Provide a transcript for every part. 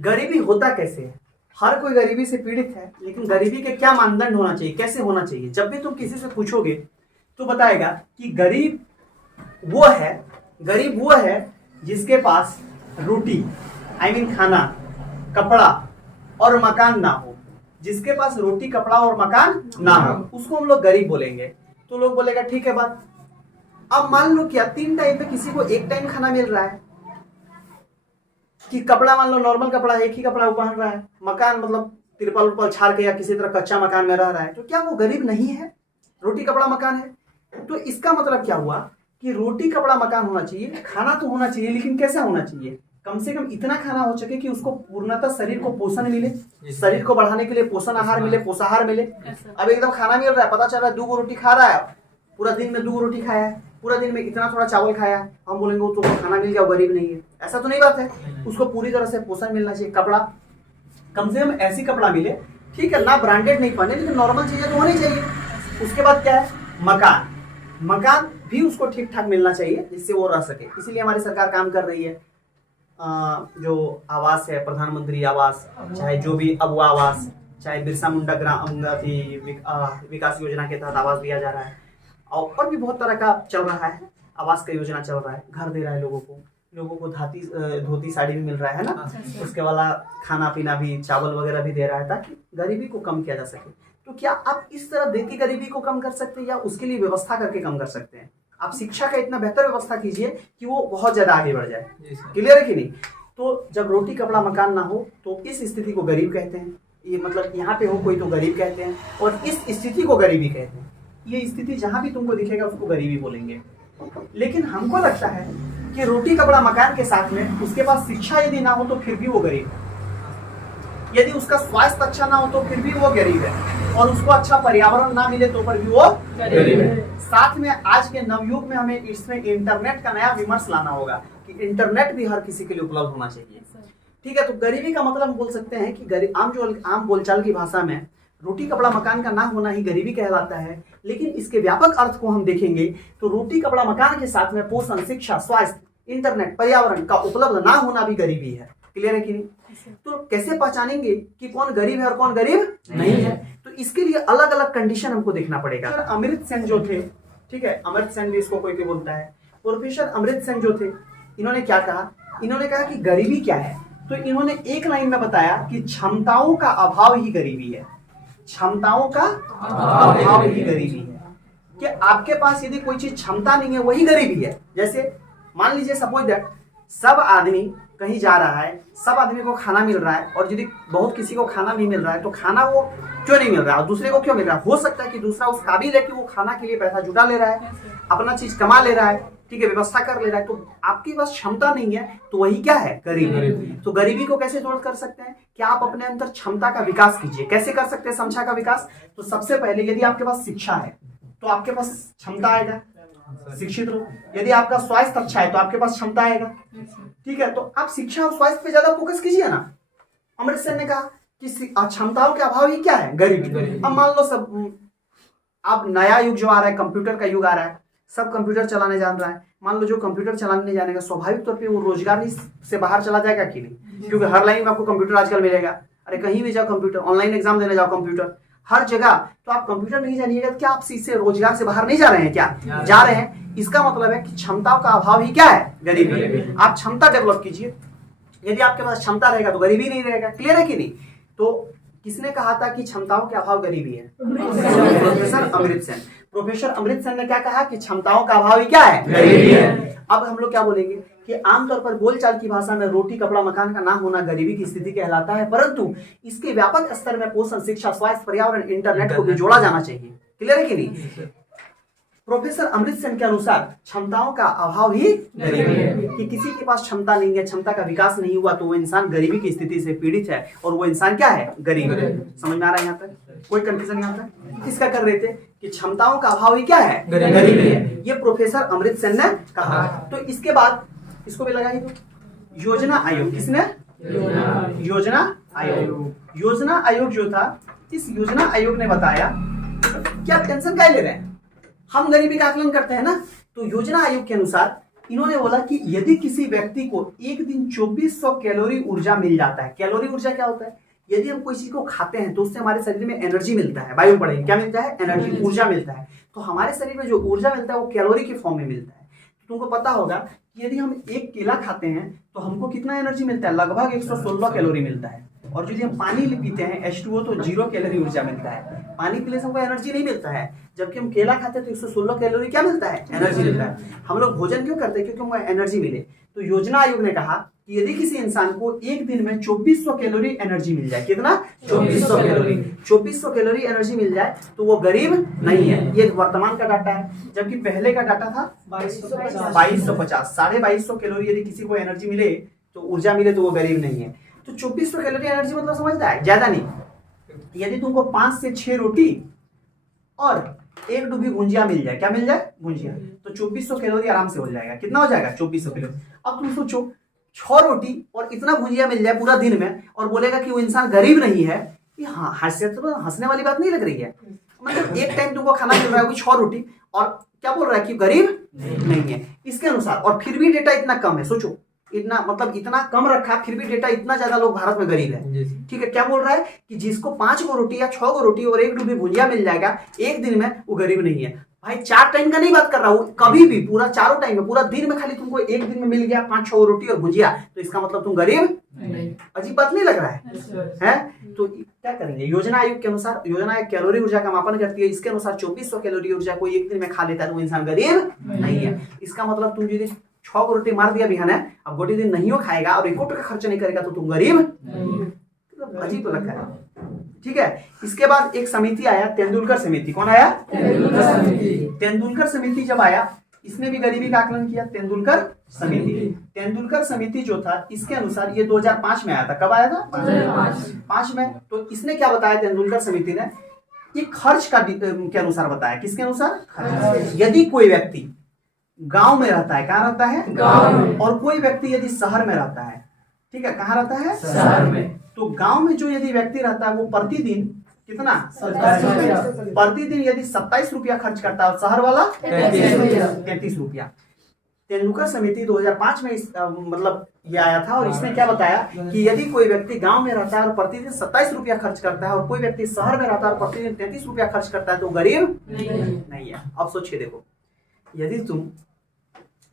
गरीबी होता कैसे है? हर कोई गरीबी से पीड़ित है, लेकिन गरीबी के क्या मानदंड होना चाहिए, कैसे होना चाहिए? जब भी तुम किसी से पूछोगे तो बताएगा कि गरीब वो है जिसके पास रोटी खाना, कपड़ा और मकान ना हो। जिसके पास रोटी, कपड़ा और मकान ना हो उसको हम लोग गरीब बोलेंगे। तो लोग बोलेगा ठीक है बात। अब मान लो क्या 3 टाइम पे किसी को 1 टाइम खाना मिल रहा है, कि कपड़ा मान लो नॉर्मल कपड़ा है, एक ही कपड़ा वो पहन रहा है, मकान मतलब तिरपल उरपल छाड़ के या किसी तरह कच्चा मकान में रह रहा है, तो क्या वो गरीब नहीं है? रोटी कपड़ा मकान है। तो इसका मतलब क्या हुआ कि रोटी कपड़ा मकान होना चाहिए, खाना तो होना चाहिए, लेकिन कैसा होना चाहिए? कम से कम इतना खाना हो सके कि उसको पूर्णतः शरीर को पोषण मिले, शरीर को बढ़ाने के लिए पोषण आहार मिले, पोषाहार मिले। अब एकदम खाना मिल रहा है, पता चल रहा है 2 रोटी खा रहा है, पूरा दिन में 2 रोटी खाया है, पूरा दिन में इतना थोड़ा चावल खाया, हम बोलेंगे वो तो खाना मिल गया, वो गरीब नहीं है। ऐसा तो नहीं बात है। उसको पूरी तरह से पोषण मिलना चाहिए। कपड़ा कम से कम ऐसी कपड़ा मिले, ठीक है ना, ब्रांडेड नहीं पहने, लेकिन नॉर्मल चीजें तो होनी चाहिए। उसके बाद क्या है? मकान भी उसको ठीक ठाक मिलना चाहिए जिससे वो रह सके। इसीलिए हमारी सरकार काम कर रही है, जो आवास है, प्रधानमंत्री आवास, चाहे जो भी अबुआ आवास, चाहे बिरसा मुंडा विकास योजना के तहत आवास दिया जा रहा है, और भी बहुत तरह का चल रहा है, आवास का योजना चल रहा है, घर दे रहा है लोगों को धोती साड़ी भी मिल रहा है ना, उसके वाला खाना पीना भी, चावल वगैरह भी दे रहा है, ताकि गरीबी को कम किया जा सके। तो क्या आप इस तरह देती गरीबी को कम कर सकते हैं, या उसके लिए व्यवस्था करके कम कर सकते हैं? आप शिक्षा का इतना बेहतर व्यवस्था कीजिए कि वो बहुत ज्यादा आगे बढ़ जाए। क्लियर है कि नहीं? तो जब रोटी कपड़ा मकान ना हो तो इस स्थिति को गरीब कहते हैं। ये मतलब यहाँ पे हो कोई तो गरीब कहते हैं, और इस स्थिति को गरीबी कहते हैं। ये स्थिति जहां भी तुमको दिखेगा उसको गरीबी बोलेंगे। लेकिन हमको लगता है कि रोटी कपड़ा मकान के साथ में उसके पास शिक्षा यदि ना हो तो फिर भी वो गरीब है, यदि उसका स्वास्थ्य अच्छा ना हो तो फिर भी वो गरीब है, और उसको अच्छा पर्यावरण ना मिले तो पर भी वो गरीब है। साथ में आज के नवयुग में हमें इसमें इंटरनेट का नया विमर्श लाना होगा कि इंटरनेट भी हर किसी के लिए उपलब्ध होना चाहिए। ठीक है, तो गरीबी का मतलब हम बोल सकते हैं कि आम बोलचाल की भाषा में रोटी कपड़ा मकान का ना होना ही गरीबी कहलाता है। लेकिन इसके व्यापक अर्थ को हम देखेंगे तो रोटी कपड़ा मकान के साथ में पोषण, शिक्षा, स्वास्थ्य, इंटरनेट, पर्यावरण का उपलब्ध ना होना भी गरीबी है। क्लियर है कि नहीं? तो कैसे पहचानेंगे कि कौन गरीब है और कौन गरीब नहीं है? तो इसके लिए अलग अलग कंडीशन हमको देखना पड़ेगा। अमृत सेन जो थे, ठीक है, अमृत सेन भी इसको कोई बोलता है, प्रोफेसर अमृत सेन जो थे, इन्होंने क्या कहा? इन्होंने कहा कि गरीबी क्या है? तो इन्होंने एक लाइन में बताया कि क्षमताओं का अभाव ही गरीबी है। क्षमताओं का अभाव ही गरीबी है, कि आपके पास यदि कोई चीज क्षमता नहीं है वही गरीबी है। जैसे मान लीजिए सपोज दैट सब आदमी कहीं जा रहा है, सब आदमी को खाना मिल रहा है, और यदि बहुत किसी को खाना नहीं मिल रहा है तो खाना वो क्यों नहीं मिल रहा है और दूसरे को क्यों मिल रहा है? हो सकता है कि दूसरा उस काबिल है कि वो खाना के लिए पैसा जुटा ले रहा है, अपना चीज कमा ले रहा है, ठीक है, व्यवस्था कर ले रहा है। तो आपके पास क्षमता नहीं है तो वही क्या है? गरीबी। तो गरीबी को कैसे दूर कर सकते हैं? कि आप अपने अंदर क्षमता का विकास कीजिए। कैसे कर सकते हैं क्षमता का विकास? तो सबसे पहले यदि आपके पास शिक्षा है तो आपके पास क्षमता आएगा, शिक्षित रहो। यदि आपका स्वास्थ्य अच्छा है तो आपके पास क्षमता आएगा, ठीक है। तो आप शिक्षा और स्वास्थ्य पे ज्यादा फोकस कीजिए ना। अमृत सेन ने कहा कि क्षमताओं के अभाव ही क्या है? गरीबी। अब मान लो सब अब नया युग जो आ रहा है, कंप्यूटर का युग आ रहा है, सब कंप्यूटर चलाने जान रहा है। मान लो जो कंप्यूटर चलाने नहीं जानेगा, स्वाभाविक तौर पे वो रोजगार से बाहर चला जाएगा कि नहीं? क्योंकि हर लाइन में आपको कंप्यूटर आजकल मिलेगा। अरे कहीं भी जाओ कंप्यूटर, ऑनलाइन एग्जाम देने जाओ कंप्यूटर, हर जगह। तो आप कंप्यूटर नहीं जानिएगा, क्या आप इससे रोजगार से बाहर नहीं जा रहे हैं? क्या जा रहे हैं? इसका मतलब है कि क्षमताओं का अभाव ही क्या है? गरीबी। आप क्षमता डेवलप कीजिए। यदि आपके पास क्षमता रहेगा तो गरीबी नहीं रहेगा। क्लियर है कि नहीं? तो किसने कहा था कि क्षमताओं के अभाव गरीबी है? प्रोफेसर अमृत सेन। प्रोफेसर अमृत सेन ने क्या कहा कि क्षमताओं का अभाव ही क्या है? गरीबी है। अब हम लोग क्या बोलेंगे कि आमतौर पर बोलचाल की भाषा में रोटी कपड़ा मकान का ना होना गरीबी की स्थिति कहलाता है, परंतु इसके व्यापक स्तर में पोषण, शिक्षा, स्वास्थ्य, पर्यावरण, इंटरनेट को भी जोड़ा जाना चाहिए। क्लियर है कि नहीं? प्रोफेसर अमृत सेन के अनुसार क्षमताओं का अभाव ही गरीबी है, कि किसी के पास क्षमता नहीं है, क्षमता का विकास नहीं हुआ तो वो इंसान गरीबी की स्थिति से पीड़ित है, और वो इंसान क्या है? गरीब है। समझ में आ रहा है यहाँ तक? कोई कंफ्यूजन यहाँ तक? किसका कर रहे थे कि क्षमताओं का अभाव ही क्या है? गरीबी है। ये प्रोफेसर अमृत सेन ने कहा। तो इसके बाद इसको भी लगाइए तो योजना आयोग। किसने? योजना आयोग। योजना आयोग जो था, इस योजना आयोग ने बताया कि आप टेंशन क्या ले रहे हैं, हम गरीबी का आकलन करते हैं ना। तो योजना आयोग के अनुसार इन्होंने बोला कि यदि किसी व्यक्ति को एक दिन 2400 कैलोरी ऊर्जा मिल जाता है। कैलोरी ऊर्जा क्या होता है? यदि हम कोई चीज को खाते हैं तो उससे हमारे शरीर में एनर्जी मिलता है। बायो पढ़ेंगे क्या मिलता है? एनर्जी, ऊर्जा मिलता है। तो हमारे शरीर में जो ऊर्जा मिलता है वो कैलोरी के फॉर्म में मिलता है। तो तुमको पता होगा कि यदि हम एक केला खाते हैं तो हमको कितना एनर्जी मिलता है? लगभग 116 कैलोरी मिलता है। और यदि हम पानी पीते हैं H2O तो 0 कैलोरी ऊर्जा मिलता है। पानी पीने से हमको एनर्जी नहीं मिलता है, जबकि हम केला खाते हैं तो 116 कैलोरी क्या मिलता है? एनर्जी मिलता है। हम लोग भोजन क्यों करते हैं? क्योंकि हमको एनर्जी मिले। तो योजना आयोग ने कहा कि यदि किसी इंसान को एक दिन में 2400 कैलोरी एनर्जी मिल जाए, कितना? 2400 कैलोरी। 2400 कैलोरी एनर्जी मिल जाए तो वो गरीब नहीं है। ये वर्तमान का डाटा है, जबकि पहले का डाटा था 2250। 2250 कैलोरी यदि किसी को एनर्जी मिले तो ऊर्जा मिले तो वो गरीब नहीं है। तो 2400 कैलोरी एनर्जी मतलब समझता है? ज्यादा नहीं। यदि तुमको 5 से 6 रोटी और 1 डूबी भुंजिया मिल जाए, क्या मिल जाए? भुंजिया, तो 2400 कैलोरी आराम से हो जाएगा। कितना हो जाएगा? 2400 कैलोरी। अब तुम सोचो 6 रोटी और इतना भुंजिया मिल जाए पूरा दिन में, और बोलेगा कि वो इंसान गरीब नहीं है। ये हाँ, हंसने वाली बात नहीं लग रही है। मतलब एक टाइम तुमको खाना मिल रहा है 6 रोटी, और क्या बोल रहा है कि गरीब नहीं है इसके अनुसार, और फिर भी डेटा इतना कम है। सोचो इतना, मतलब इतना कम रखा, फिर भी डेटा इतना ज्यादा लोग भारत में गरीब है। ठीक है, क्या बोल रहा है कि जिसको 5 गो रोटी या 6 गो रोटी और 1 डूबी भुंजिया मिल जाएगा एक दिन में, वो गरीब नहीं है। भाई 4 टाइम का नहीं बात कर रहा हूँ, कभी भी पूरा चारों टाइम में, पूरा दिन में खाली तुमको एक दिन में मिल गया 5-6 रोटी और भुजिया, तो इसका मतलब तुम गरीब नहीं। अजीब बात नहीं लग रहा है? तो क्या करेंगे? योजना आयोग के अनुसार, योजना आयोग कैलोरी ऊर्जा का मापन करती है, इसके अनुसार 2400 कैलोरी ऊर्जा कोई एक दिन में खा लेता है तो वो इंसान गरीब नहीं है। इसका मतलब तुम यदि 6 को रोटी मार दिया बिहान है, अब गोटी दिन नहीं खाएगा और 1 का खर्च नहीं करेगा तो तुम गरीब। अजीब तो लगता है। ठीक है, इसके बाद एक समिति आया, तेंदुलकर समिति। कौन आया? तेंदुलकर समिति जब आया, इसने भी गरीबी का आकलन किया। तेंदुलकर समिति जो था, इसके अनुसार ये 2005 में आया था। कब आया था? 2005 में। तो इसने क्या बताया तेंदुलकर समिति ने? ये खर्च का के अनुसार बताया। किसके अनुसार? यदि कोई व्यक्ति गांव में रहता है, कहाँ रहता है? गांव में। और कोई व्यक्ति यदि शहर में रहता है, ठीक है, कहाँ रहता है? शहर में। तो गांव में जो यदि व्यक्ति रहता है वो प्रतिदिन कितना? प्रतिदिन यदि 27 रुपया खर्च करता है, और शहर वाला 33 रुपया। तेंदुलकर समिति 2005 में मतलब ये आया था, और इसने क्या बताया कि यदि कोई व्यक्ति गांव में रहता है और प्रतिदिन 27 रुपया खर्च करता है, और कोई व्यक्ति शहर में रहता है और प्रतिदिन 33 रुपया खर्च करता है, तो गरीब नहीं है। अब सोचिए, देखो, यदि तुम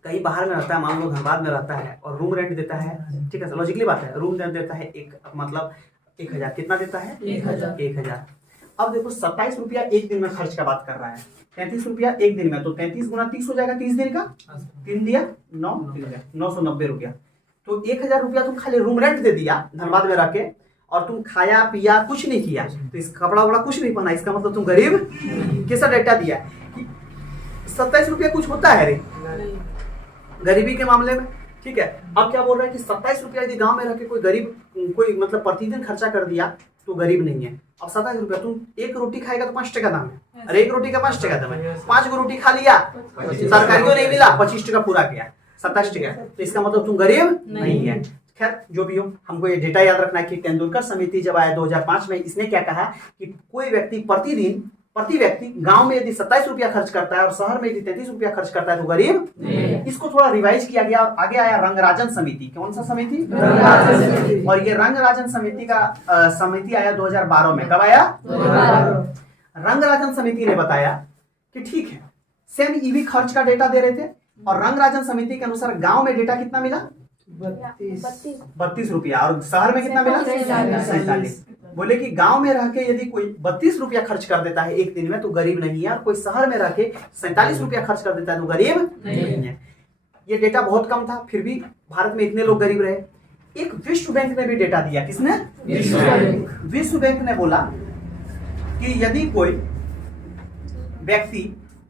कहीं बाहर में रहता है, मान लो धनबाद में रहता है, और रूम रेंट देता है, ठीक है, लॉजिकली बात है, रूम रेंट देता है मतलब 1000। कितना देता है? 1000। अब देखो 27 रुपया एक दिन में खर्च का बात कर रहा है, 33 रुपया एक दिन में, तो 33 गुना 30 हो जाएगा 30 दिन का। 3 दिया 9, 990 रुपया। तो 1000 रुपया तुम खाली रूम रेंट दे दिया धनबाद में रह के, और तुम खाया पिया कुछ नहीं किया, तो इस कपड़ा वपड़ा कुछ नहीं पहना, इसका मतलब तुम गरीब। कैसा डेटा दिया? 27 रुपया कुछ होता है रे गरीबी के मामले में? ठीक है, अब क्या बोल रहा है कि 27 रुपया यदि गांव में रह के कोई गरीब, कोई मतलब प्रतिदिन खर्चा कर दिया तो गरीब नहीं है। अब 27 रुपया, तुम 1 रोटी खाएगा तो 5 टका दाम है, अरे 1 रोटी का 5 टका दाम है। 5 गो रोटी खा लिया, सरकारियों नहीं मिला, 25 टका पूरा किया, 27 टका, तो इसका मतलब तुम गरीब नहीं है। खैर जो भी हो, हमको ये डेटा याद रखना है कि तेंदुलकर समिति जब आया 2005 में, इसने क्या कहा कि कोई व्यक्ति प्रति व्यक्ति गांव में यदि 27 रुपया खर्च करता है और शहर में यदि 33 रुपया खर्च करता है तो गरीब। इसको थोड़ा रिवाइज किया गया, और आगे आया रंगराजन समिति। कौन सा समिति? और ये रंगराजन समिति का समिति आया 2012 में। कब आया? रंगराजन समिति ने बताया कि ठीक है, सेम ईवी खर्च का डेटा दे रहे थे, और रंगराजन समिति के अनुसार गांव में डेटा कितना मिला? 32 रुपया, और शहर में कितना मिला? 47। बोले कि गांव में रह के यदि कोई 32 रुपया खर्च कर देता है एक दिन में तो गरीब नहीं है, और कोई शहर में रह के 47 रुपया खर्च कर देता है तो गरीब नहीं है। ये डेटा बहुत कम था, फिर भी भारत में इतने लोग गरीब रहे। एक विश्व बैंक ने भी डेटा दिया। किसने? विश्व बैंक ने बोला कि यदि कोई व्यक्ति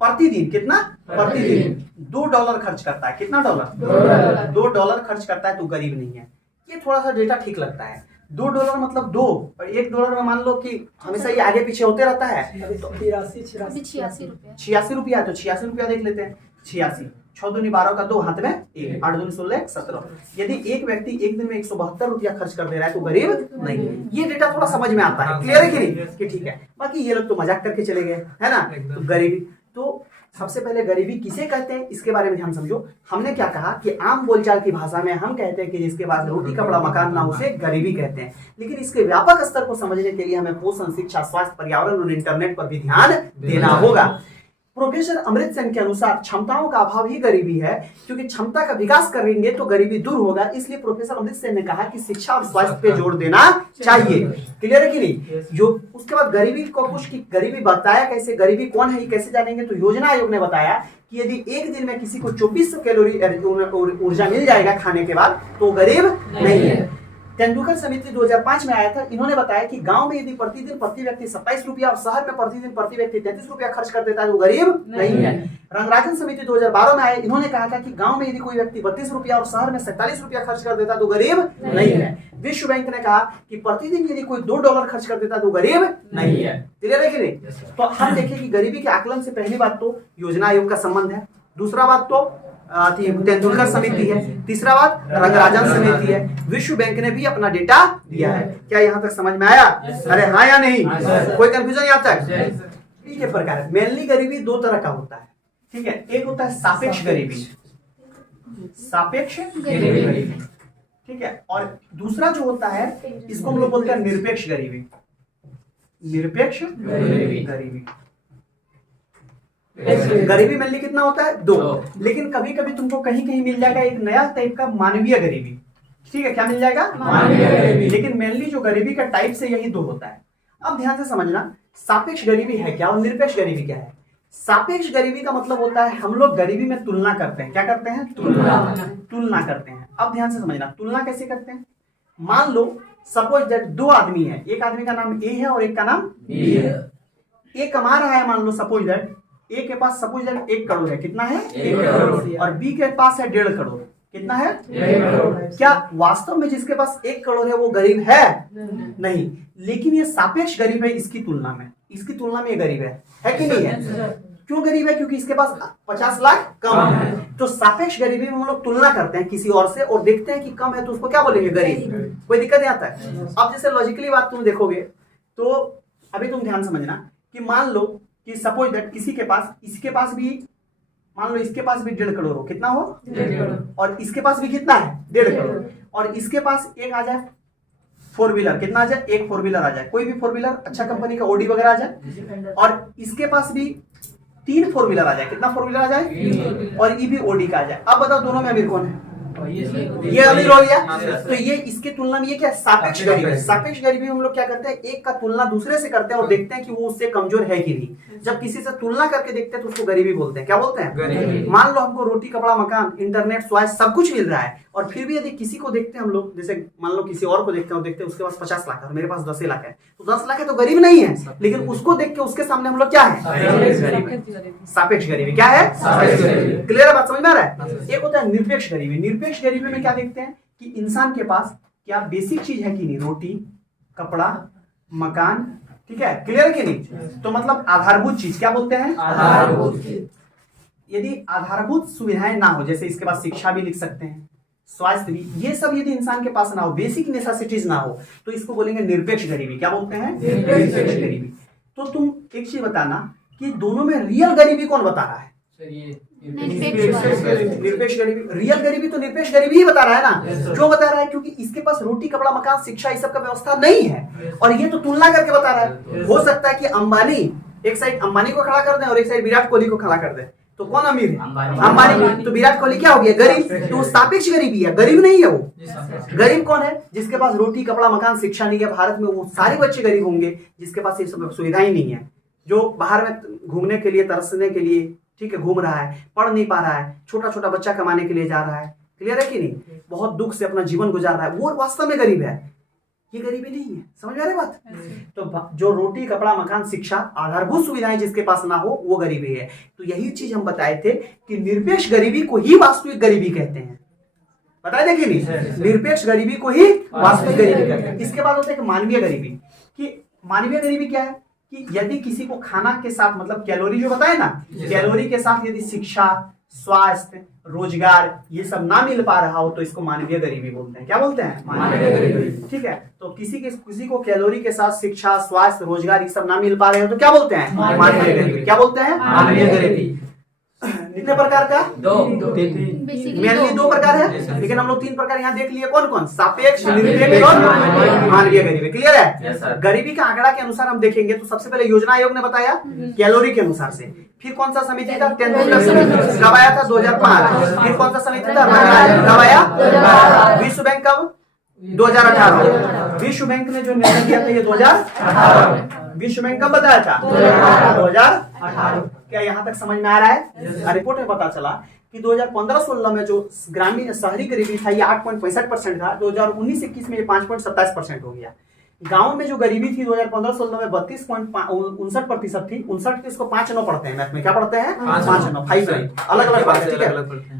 प्रतिदिन कितना? प्रतिदिन $2 खर्च करता है। कितना डॉलर? $2 खर्च करता है तो गरीब नहीं है। ये थोड़ा सा डेटा ठीक लगता है। $2 मतलब 2, और $1 में मान लो कि हमेशा ये आगे पीछे होते रहता है, तो 86 रुपया, तो 86 रुपया देख लेते हैं। 86, 6 दूनी 12 का 2, हाथ में 1, 8 दूनी 16, 17। यदि एक व्यक्ति एक दिन में 172 रुपया खर्च कर दे रहा है तो गरीब नहीं। ये डेटा थोड़ा समझ में आता है, क्लियर है कि नहीं? कि ठीक है, बाकी ये लोग तो मजाक करके चले गए, है ना? तो गरीबी, तो सबसे पहले गरीबी किसे कहते हैं इसके बारे में ध्यान समझो। हमने क्या कहा कि आम बोलचाल की भाषा में हम कहते हैं कि जिसके पास रोटी कपड़ा मकान ना उसे गरीबी कहते हैं, लेकिन इसके व्यापक स्तर को समझने के लिए हमें पोषण, शिक्षा, स्वास्थ्य, पर्यावरण और इंटरनेट पर भी ध्यान देना होगा। प्रोफेसर अमृत सेन के अनुसार क्षमताओं का अभाव ही गरीबी है, क्योंकि क्षमता का विकास करेंगे तो गरीबी दूर होगा। इसलिए प्रोफेसर अमृत सेन ने कहा कि शिक्षा और स्वास्थ्य पे जोर देना चाहिए। क्लियर है कि नहीं? जो उसके बाद गरीबी को कुछ की गरीबी बताया कैसे, गरीबी कौन है ये कैसे जानेंगे, तो योजना आयोग ने बताया कि यदि एक दिन में किसी को 2400 कैलोरी ऊर्जा मिल जाएगा खाने के बाद तो गरीब नहीं है। तेंदुलकर समिति 2005 में आया था, इन्होंने बताया कि गांव में यदि प्रतिदिन प्रति व्यक्ति 27 रुपया और शहर में प्रतिदिन प्रति व्यक्ति 33 रुपया खर्च कर देता है तो गरीब नहीं है। रंगराजन समिति 2012 में आए, इन्होंने कहा था कि गांव में यदि कोई व्यक्ति 32 रुपया और शहर में 47 रुपया खर्च कर देता तो गरीब नहीं है। विश्व बैंक ने कहा कि प्रतिदिन यदि कोई $2 खर्च कर देता तो गरीब नहीं है। क्लियर है कि नहीं? तो हम देखें कि गरीबी के आकलन से पहली बात तो योजना आयोग का संबंध है, दूसरा बात तो तेंदुलकर समिति है, तीसरा बात रंगराजन समिति है, विश्व बैंक ने भी अपना डेटा दिया है। क्या यहाँ तक समझ में आया? अरे हाँ या नहीं? कोई कंफ्यूजन यहाँ तक? ठीक है, प्रकार है। मेनली गरीबी दो तरह का होता है, ठीक है। एक होता है सापेक्ष गरीबी, सापेक्ष गरीबी, ठीक है, और दूसरा जो होता है इसको हम लोग बोलते हैं निरपेक्ष गरीबी, निरपेक्ष गरीबी। गरीबी मेनली कितना होता है? दो। लेकिन कभी कभी तुमको कहीं कहीं मिल जाएगा एक नया टाइप का मानवीय गरीबी, ठीक है। क्या मिल जाएगा? मानवीय गरीबी। लेकिन मेनली जो गरीबी का टाइप से यही दो होता है। अब ध्यान से समझना, सापेक्ष गरीबी है क्या और निरपेक्ष गरीबी क्या है। सापेक्ष गरीबी का मतलब होता है हम लोग गरीबी में तुलना करते हैं। क्या करते हैं? तुलना करते हैं। अब ध्यान से समझना, तुलना कैसे करते हैं। मान लो सपोज दैट दो आदमी है, एक आदमी का नाम ए है और एक का नाम बी है। ए कमा रहा है, मान लो सपोज दैट ए के पास सपोज दैट 1 करोड़ है। कितना है? 1 करोड़। और बी के पास है 1.5 करोड़। कितना है? 1.5 करोड़। क्या वास्तव में जिसके पास 1 करोड़ है वो गरीब है? नहीं, लेकिन ये सापेक्ष गरीब है इसकी तुलना में, इसकी तुलना में ये गरीब है कि नहीं है? क्यों गरीब है? क्योंकि इसके पास 50 लाख कम है। तो सापेक्ष गरीबी में हम लोग तुलना करते हैं किसी और से और देखते हैं कि कम है तो उसको क्या बोलेंगे? गरीब। कोई दिक्कत नहीं आता है। अब जैसे लॉजिकली बात तुम देखोगे तो अभी तुम ध्यान समझना कि मान लो कि सपोज दैट किसी के पास, इसके पास भी मान लो इसके पास भी 1.5 करोड़ हो। कितना हो? 1.5 करोड़। और इसके पास भी कितना है? 1.5 करोड़। और इसके पास एक आ जाए 4 व्हीलर। कितना आ जाए? एक 4 व्हीलर आ जाए, कोई भी 4 व्हीलर अच्छा कंपनी का ओडी वगैरह आ जाए। और इसके पास भी 3 4 व्हीलर आ जाए। कितना 4 व्हीलर आ जाए? और ये भी ओडी का आ जाए। अब बताओ दोनों में अमीर कौन है? ये अमीर हो गया। तो ये इसके तुलना में ये क्या? सापेक्ष गरीबी है। सापेक्ष गरीबी में हम लोग क्या करते हैं? एक का तुलना दूसरे से करते हैं और देखते हैं कि वो उससे कमजोर है कि नहीं। जब किसी से तुलना करके देखते हैं तो उसको गरीबी बोलते हैं। क्या बोलते हैं? मान लो हमको रोटी कपड़ा मकान इंटरनेट स्वास्थ्य सब कुछ मिल रहा है और फिर भी यदि किसी को देखते हैं हम लोग, जैसे मान लो किसी और को देखते हैं और देखते हैं उसके पास 50 लाख है और मेरे पास 10 लाख है, तो 10 लाख है तो गरीब नहीं है, लेकिन उसको देख के उसके सामने हम लोग क्या है? सापेक्ष गरीबी। क्या है? क्लियर है? बात समझ में आ रहा है? एक होता है निरपेक्ष गरीबी। निरपेक्ष गरीबी में क्या देखते हैं कि इंसान के पास क्या बेसिक चीज है कि नहीं? रोटी कपड़ा मकान, ठीक है। क्लियर है कि नहीं? तो मतलब आधारभूत चीज। क्या बोलते हैं? आधारभूत। यदि आधारभूत सुविधाएं ना हो, जैसे इसके पास शिक्षा भी लिख सकते हैं, स्वास्थ्य भी, ये सब यदि इंसान के पास ना हो, बेसिक नेसेसिटीज ना हो, तो इसको बोलेंगे निरपेक्ष गरीबी। क्या बोलते हैं? निरपेक्ष गरीबी। तो तुम एक चीज बताना कि दोनों में रियल गरीबी कौन बता रहा है? निरपेक्ष गरीबी। रियल गरीबी तो निरपेक्ष गरीबी ही बता रहा है ना। क्यों बता रहा है? क्योंकि इसके पास रोटी कपड़ा मकान शिक्षा इस सब का व्यवस्था नहीं है और ये तो तुलना करके बता रहा है। हो सकता है कि अंबानी एक साइड अंबानी को खड़ा कर दे और एक साइड विराट कोहली को खड़ा कर दे, तो कौन अमीर है? अंबानी। तो विराट कोहली क्या हो गया? गरीब। तो सापेक्ष गरीबी है, गरीब नहीं है वो। गरीब कौन है? जिसके पास रोटी कपड़ा मकान शिक्षा नहीं है। भारत में वो सारे बच्चे गरीब होंगे जिसके पास ये सब सुविधाएं नहीं है, जो बाहर में घूमने के लिए तरसने के लिए, ठीक है, घूम रहा है, पढ़ नहीं पा रहा है, छोटा छोटा बच्चा कमाने के लिए जा रहा है। क्लियर है कि नहीं? बहुत दुख से अपना जीवन गुजार रहा है, वो वास्तव में गरीब है। ये गरीबी नहीं है। समझ में आ रही बात? तो जो रोटी कपड़ा मकान शिक्षा आधारभूत सुविधाएं जिसके पास ना हो वो गरीबी है। तो यही चीज हम बताए थे कि निरपेक्ष गरीबी को ही वास्तविक गरीबी कहते हैं। बताए थे कि नहीं? निरपेक्ष गरीबी को ही वास्तविक गरीबी कहते हैं। इसके बाद होता है मानवीय गरीबी। कि मानवीय गरीबी क्या है? कि यदि किसी को खाना के साथ, मतलब कैलोरी जो बताए ना, कैलोरी के साथ यदि शिक्षा स्वास्थ्य रोजगार ये सब ना मिल पा रहा हो तो इसको मानवीय गरीबी बोलते हैं। क्या बोलते हैं? मानवीय गरीबी। ठीक है। तो किसी को कैलोरी के साथ शिक्षा स्वास्थ्य रोजगार ये सब ना मिल पा रहे हो तो क्या बोलते हैं? मानवीय गरीबी। क्या बोलते हैं? मानवीय गरीबी। कितने प्रकार का? दो। मेनली 2 प्रकार है, लेकिन हम लोग 3 प्रकार यहाँ देख लिए। कौन कौन? सापेक्ष, निरपेक्ष और मानवीय गरीबी। क्लियर है? गरीबी का आंकड़ा के अनुसार हम देखेंगे तो सबसे पहले योजना आयोग ने बताया कैलोरी के अनुसार से। फिर कौन सा समिति था? तेंदुलकर समिति। कब आया था? 2005। फिर कौन सा समिति था? कब आया? विश्व बैंक कब? 2018। विश्व बैंक ने जो निर्णय किया था ये 2018। विश्व बैंक कब बताया था? 2018। क्या यहाँ तक समझ में आ रहा है? रिपोर्ट में पता चला कि 2015-16 में जो ग्रामीण शहरी गरीबी था ये 8.65% था, 2019-21 में ये 5.27% हो गया। गांव में जो गरीबी थी 2015-16 में 32.59% थी। 59 की इसको 5-9 पढ़ते हैं, मैथ में क्या पढ़ते हैं? 5-9, 5 अलग अलग बात है, ठीक है।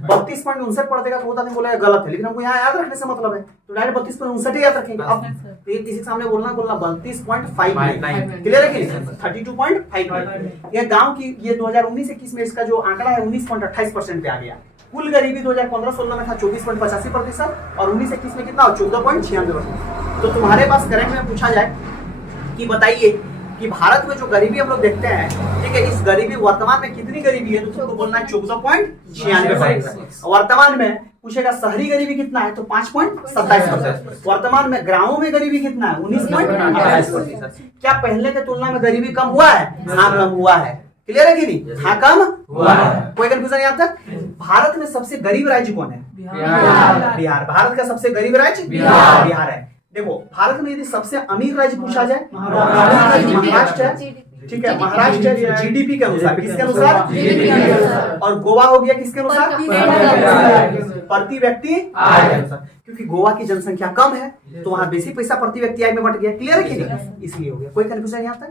32.59 पढ़ते का तो होता नहीं, बोला गलत है, लेकिन हमको यहाँ याद रखने से मतलब है तो डायरेक्ट 32.59 ही याद रखेंगे। अब किसी के सामने बोलना 32.59, क्लियर है कि 32.59। ये गांव की ये 2019-21 में इसका जो आंकड़ा है 19.28% पे आ गया। कुल गरीबी 2015-16 में था 24.85% और 19-21 में कितना? 14.96%। तो तुम्हारे पास करंट में पूछा जाए कि बताइए कि भारत में जो गरीबी हम लोग देखते हैं, ठीक है, इस गरीबी वर्तमान में कितनी गरीबी है? तो तुमको बोलना है 14.96%। वर्तमान में पूछेगा शहरी गरीबी कितना है तो 5.27%। वर्तमान में गांवों में गरीबी कितना है? 19.28%। क्या पहले के तुलना में गरीबी कम हुआ है? हाँ, कम हुआ है। क्लियर है कि नहीं? हाँ, कम हुआ है। कोई कंफ्यूजन यहाँ तक? भारत में सबसे गरीब राज्य कौन है? बिहार। भारत का सबसे गरीब राज्य बिहार है। देखो, भारत में यदि सबसे अमीर राज्य पूछा जाए महाराष्ट्र है, ठीक है। महाराष्ट्र जीडीपी के अनुसार, किसके अनुसार? और गोवा हो गया किसके अनुसार? प्रति व्यक्ति आय के अनुसार। क्योंकि गोवा की जनसंख्या कम है तो वहां बेसी पैसा प्रति व्यक्ति आय में बट गया। क्लियर है कि नहीं? इसलिए हो गया। कोई कंफ्यूजन यहाँ तक?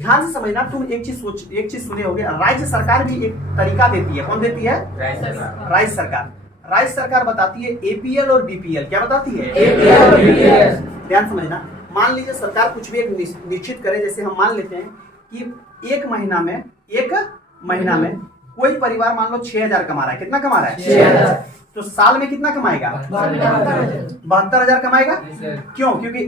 ध्यान से समझना। तुम एक चीज सुने होगे, राज्य सरकार भी एक तरीका देती है। कौन देती है? राज्य सरकार। राज्य सरकार बताती है एपीएल और बीपीएल। क्या बताती है? एपीएल और बीपीएल। ध्यान समझना। मान लीजिए सरकार कुछ भी एक निश्चित करे, जैसे हम मान लेते हैं कि एक महीना में कोई परिवार मान लो 6,000 कमा रहा है। कितना कमा रहा है? 6,000। तो साल में कितना कमाएगा? 72,000 कमाएगा। क्यों? क्योंकि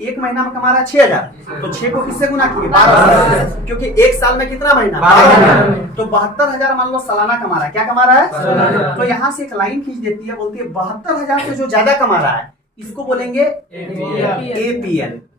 एक महीना में कमा रहा है 6,000, तो 6 को किससे गुना किए? 12,000। क्योंकि एक साल में कितना महीना? 12 तो 72,000 मान लो सालाना कमा रहा है। क्या कमा रहा है? तो यहाँ से एक लाइन खींच देती है, बोलती है 72,000 से जो ज्यादा कमा रहा है इसको बोलेंगे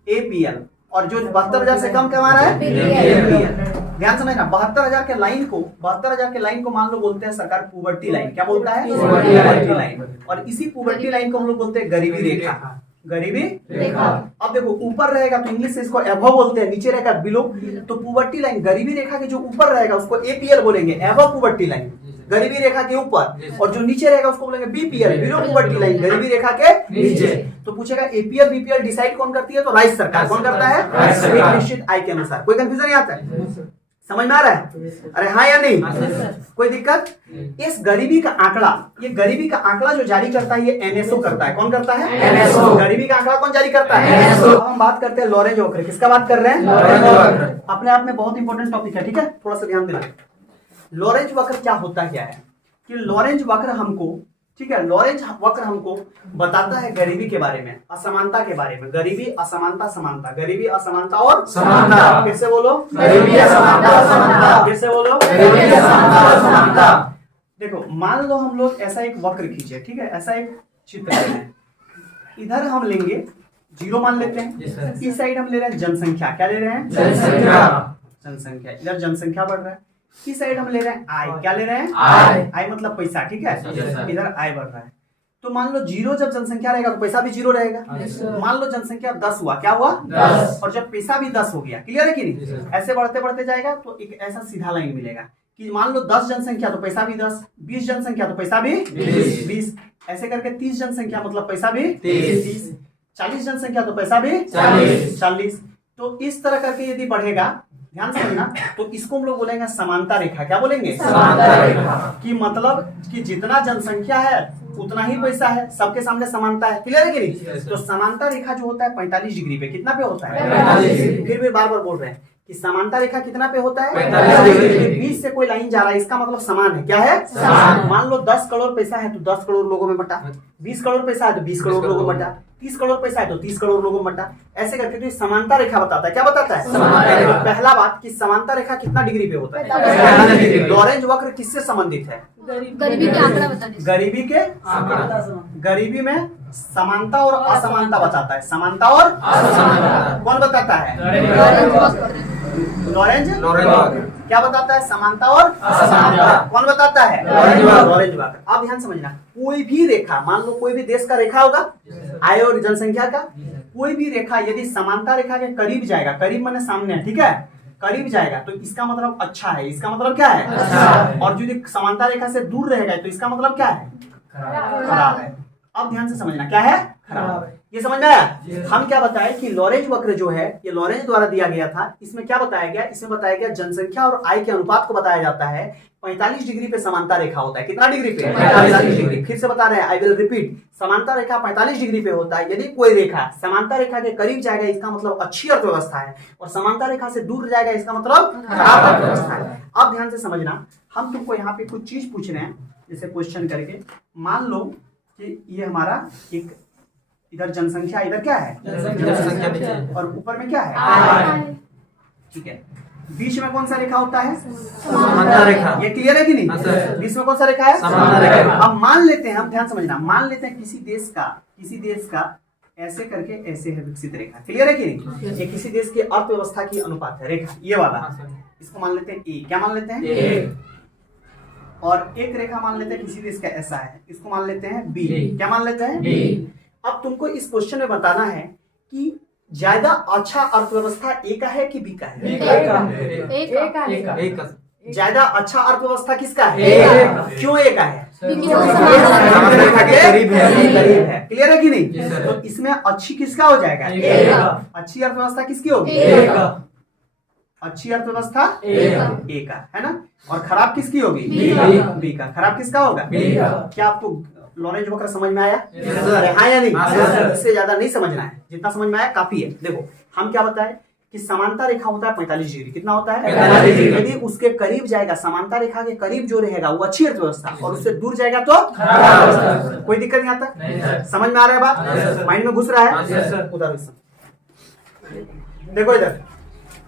एपीएल। और जो 72,000 से कम कमा रहा है बीपीएल। ध्यान समझना। 72,000 के लाइन को मान लो बोलते हैं सरकार पुवर्टी लाइन। क्या बोलता है? पुवर्टी लाइन। और इसी पुवर्टी लाइन को हम लोग बोलते हैं गरीबी रेखा। गरीबी रेखा। अब देखो, ऊपर रहेगा तो इंग्लिश से इसको एबव बोलते हैं, नीचे रहेगा बिलो। तो पुवर्टी लाइन, गरीबी रेखा के जो ऊपर रहेगा उसको एपीएल बोलेंगे, एबव पुवर्टी लाइन, गरीबी रेखा के ऊपर। और जो नीचे रहेगा उसको बोलेंगे बीपीएल, बिलो पुवर्टी लाइन, गरीबी रेखा के नीचे। तो पूछेगा एपीएल बीपीएल डिसाइड कौन करती है? तो राज्य सरकार। कौन करता है? एक निश्चित आय के अनुसार। कोई कंफ्यूजन नहीं आता है? समझ में आ रहा है? अरे हाँ या नहीं? कोई दिक्कत? इस गरीबी का आंकड़ा, ये गरीबी का आंकड़ा जो जारी करता है ये एनएसओ करता है। कौन करता है? एनएसओ। गरीबी का आंकड़ा कौन जारी करता है? एनएसओ। अब हम बात करते हैं लॉरेंज वक्र। किसका बात कर रहे हैं? लॉरेंज वक्र। अपने आप में बहुत इंपॉर्टेंट टॉपिक है, ठीक है, थोड़ा सा ध्यान देना। लॉरेंज वक्र क्या होता क्या है कि लॉरेंज वक्र हमको, ठीक है, लॉरेंज वक्र हमको बताता है गरीबी के बारे में, असमानता के बारे में। गरीबी, असमानता, समानता। गरीबी, असमानता और समानता। कैसे बोलो? गरीबी, असमानता और समानता। कैसे बोलो? गरीबी, असमानता और समानता। देखो, मान लो हम लोग ऐसा एक वक्र खींचे, ठीक है, ऐसा एक चित्र ले रहे हैं। इधर हम लेंगे 0 मान लेते हैं। इस साइड हम ले रहे हैं जनसंख्या। क्या ले रहे हैं? जनसंख्या। इधर जनसंख्या बढ़ रहा है। इस साइड हम ले रहे हैं आय। क्या ले रहे हैं? आय मतलब पैसा, ठीक है। इधर आय बढ़ रहा है। तो मान लो 0 जब जनसंख्या रहेगा तो पैसा भी 0 रहेगा। मान लो जनसंख्या 10 हुआ। क्या हुआ? 10। और जब पैसा भी 10 हो गया। क्लियर है कि नहीं? ऐसे बढ़ते बढ़ते जाएगा तो एक ऐसा सीधा लाइन मिलेगा कि मान लो 10 जनसंख्या तो पैसा भी 10, 20 जनसंख्या तो पैसा भी 20, ऐसे करके 30 जनसंख्या मतलब पैसा भी 30, 40 जनसंख्या तो पैसा भी 40। तो इस तरह करके यदि बढ़ेगा, ध्यान से समझना, तो इसको हम लोग बोलेंगे समानता रेखा। क्या बोलेंगे? समानता रेखा। कि मतलब कि जितना जनसंख्या है उतना ही पैसा है, सबके सामने समानता है। क्लियर है कि नहीं? तो समानता रेखा जो होता है 45 डिग्री पे। कितना पे होता है? 45 डिग्री। फिर भी बार बार बोल रहे हैं कि समानता रेखा कितना पे होता है? 45 डिग्री। बीच से कोई लाइन जा रहा है, इसका मतलब समान है। क्या है? समान। मान लो 10 करोड़ पैसा है तो 10 करोड़ लोगों में बटा। 20 करोड़ पैसा है तो 20 करोड़ लोगों को बंटा, 30 करोड़ पैसा है तो 30 करोड़ लोगों को बंटा, ऐसे करके तो समानता रेखा बताता है। क्या बताता है? तो पहला बात कि समानता रेखा कितना डिग्री पे होता है? लॉरेंज वक्र किससे संबंधित है? गरीबी के आंकड़ा बताने से। गरीबी के आंकड़ा, गरीबी में समानता और असमानता बताता है। समानता और असमानता कौन बताता है? लॉरेंज क्या बताता है? समानता और असमानता कौन बताता है? लॉरेंज वक्र। अब ध्यान समझना, कोई भी रेखा, मान लो कोई भी देश का रेखा होगा, आय और जनसंख्या का, कोई भी रेखा यदि समानता रेखा के करीब जाएगा, करीब माने सामने, ठीक है, करीब जाएगा तो इसका मतलब अच्छा है। इसका मतलब क्या है? अच्छा। और यदि समानता रेखा से दूर रहेगा तो इसका मतलब क्या है? खराब है। अब ध्यान से समझना, क्या है? खराब है। ये समझ में आया? हम क्या बताए कि लॉरेंज वक्र जो है ये लॉरेंज द्वारा दिया गया था। इसमें क्या बताया गया? इसमें बताया गया जनसंख्या और आय के अनुपात को बताया जाता है। 45 डिग्री पे समानता रेखा होता है। कितना डिग्री पे? 45 डिग्री। फिर से बता रहे हैं, आई विल रिपीट, समानता रेखा 45 डिग्री पे होता है। यदि कोई रेखा समानता रेखा के करीब जाएगा इसका मतलब अच्छी अर्थव्यवस्था है, और समानता रेखा से दूर जाएगा इसका मतलब खराब अर्थव्यवस्था है। अब ध्यान से समझना, हम तुमको यहाँ पे कुछ चीज पूछ रहे हैं, जैसे क्वेश्चन करके। मान लो कि ये हमारा एक, इधर जनसंख्या, इधर क्या है? जनसंख्या, और ऊपर में क्या है? ठीक है। बीच में कौन सा रेखा होता है? समानता रेखा। ये क्लियर है कि नहीं? बीच में कौन सा रेखा है? समानता रेखा। अब मान लेते हैं, हम ध्यान समझना, मान लेते हैं किसी देश का ऐसे करके ऐसे है विकसित रेखा। क्लियर है कि नहीं? ये किसी देश की अर्थव्यवस्था की अनुपात है रेखा, ये वाला। इसको मान लेते हैं ए। क्या मान लेते हैं? ए। और एक रेखा मान लेते हैं किसी देश का ऐसा है, इसको मान लेते हैं बी। क्या मान लेते हैं? बी। अब तुमको इस क्वेश्चन में बताना है कि ज्यादा अच्छा अर्थव्यवस्था ए का है कि बी का है? ज्यादा अच्छा अर्थव्यवस्था किसका है? क्यों ए का है? करीब है। क्लियर है कि नहीं? तो इसमें अच्छी किसका हो जाएगा? अच्छी अर्थव्यवस्था किसकी होगी? अच्छी अर्थव्यवस्था ए का है ना, और खराब किसकी होगी? बी का। खराब किसका होगा? क्या आपको लॉरेंज वक्र समझ में आया? हाँ या नहीं? इससे ज्यादा नहीं समझना है, जितना समझ में आया काफी है। देखो हम क्या बताए कि समानता रेखा होता है 45 डिग्री। कितना होता है? 45 डिग्री। यदि उसके करीब जाएगा, समानता रेखा के करीब जो रहेगा वो अच्छी अर्थव्यवस्था, और उससे दूर जाएगा तो कोई दिक्कत नहीं आता। समझ में आ रहा है बात? माइंड में घुस रहा है? उधर देखो, इधर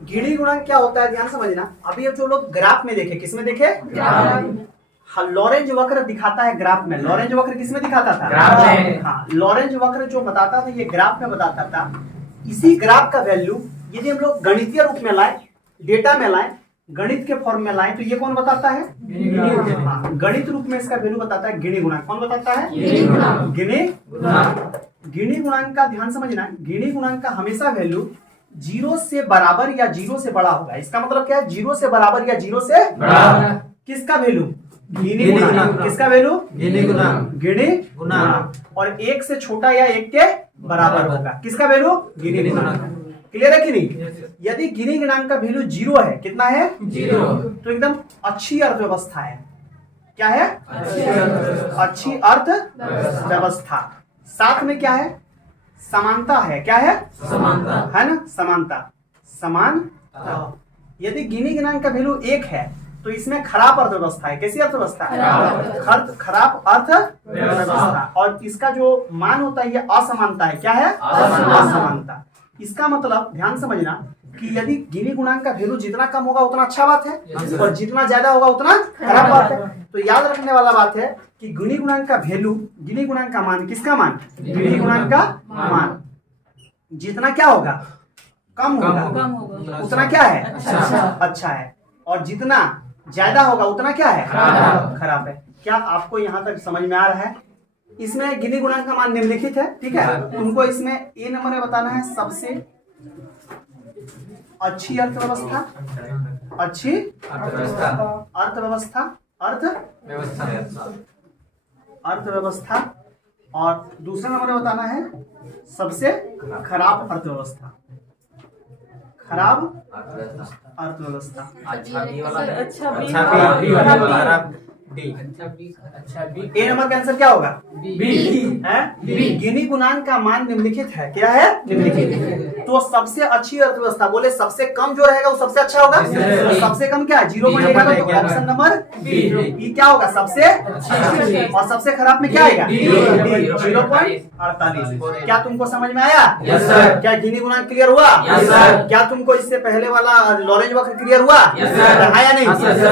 गिणी गुणांक क्या होता है, ध्यान समझना। अभी अब जो लोग ग्राफ में देखे, किसमें देखे? लॉरेंज वक्र दिखाता है ग्राफ में। लॉरेंज वक्र किसमें दिखाता था? ग्राफ में। हाँ, लॉरेंज वक्र जो बताता था ये ग्राफ में बताता था। इसी ग्राफ का वैल्यू यदि हम लोग गणितीय रूप में लाए, डेटा में लाए, गणित के फॉर्म में लाए, तो ये कौन बताता है? गणित रूप में इसका वैल्यू बताता है गिणी गुणांक। कौन बताता है? गिणी गुणांक का ध्यान समझना, गिणी गुणांक का हमेशा वैल्यू 0 से बराबर या 0 से बड़ा होगा। इसका मतलब क्या है? 0 से बराबर या 0 से बड़ा। किसका वैल्यू? गिनी गुणांक। किसका वैल्यू? गिनी गुणांक। गिनी गुणांक। और 1 से छोटा या 1 के बराबर होगा। किसका वैल्यू? गिनी गुणांक। क्लियर है कि नहीं? यदि गिनी गुणांक का वैल्यू 0 है, कितना है? 0, तो एकदम अच्छी अर्थव्यवस्था है। क्या है? अच्छी अर्थव्यवस्था। साथ में क्या है? समानता है। क्या है? समानता है ना, समानता, समानता। यदि गिनी गुणांक का वैल्यू 1 है तो इसमें खराब अर्थव्यवस्था है। कैसी अर्थव्यवस्था? खराब अर्थव्यवस्था। और इसका जो मान होता है ये असमानता है। क्या है? असमानता। इसका मतलब ध्यान समझना कि यदि गिनी गुणांक का वैल्यू जितना कम होगा उतना अच्छा बात है, और जितना ज्यादा होगा उतना खराब बात है। तो याद रखने वाला बात है कि गिनी गुणांक का वैल्यू, गिनी गुणांक का मान, किसका मान? गिनी गुणांक का मान। जितना क्या होगा? कम होगा, उतना क्या है? अच्छा है। और जितना ज्यादा होगा उतना क्या है? खराब है। क्या आपको यहाँ तक समझ में आ रहा है? इसमें गिनी गुणांक का मान निम्नलिखित है। ठीक है, तुमको इसमें ए नंबर में बताना है सबसे अच्छी अर्थव्यवस्था, अच्छी अर्थव्यवस्था, और दूसरा नंबर में बताना है सबसे खराब अर्थव्यवस्था, खराब अर्थव्यवस्था। डी। अच्छा बी। ए नंबर का आंसर क्या होगा? बी। है बी। गिनी गुणांक का मान निम्नलिखित है। क्या है? निम्नलिखित। तो सबसे अच्छी अर्थव्यवस्था बोले सबसे कम जो रहेगा वो सबसे अच्छा होगा। तो सबसे कम क्या है? 0.11। तो ऑप्शन नंबर बी क्या होगा? सबसे और सबसे खराब में क्या आएगा? 0.48। क्या तुमको समझ में आया? Yes sir. क्या गिनी गुणांक क्लियर हुआ? Yes sir. क्या तुमको इससे पहले वाला लॉरेंज वक्र क्लियर हुआ? Yes sir. आया नहीं? Yes sir.